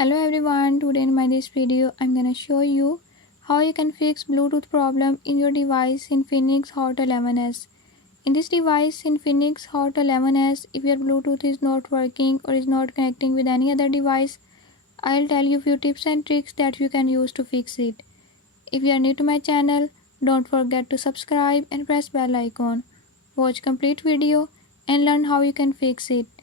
Hello everyone, today in my this video I'm gonna show you how you can fix Bluetooth problem in your device Infinix Hot 11s. In this device Infinix Hot 11s, if your Bluetooth is not working or is not connecting with any other device, I'll tell you few tips and tricks that you can use to fix it. If you are new to my channel, don't forget to subscribe and press bell icon. Watch complete video and learn how you can fix it.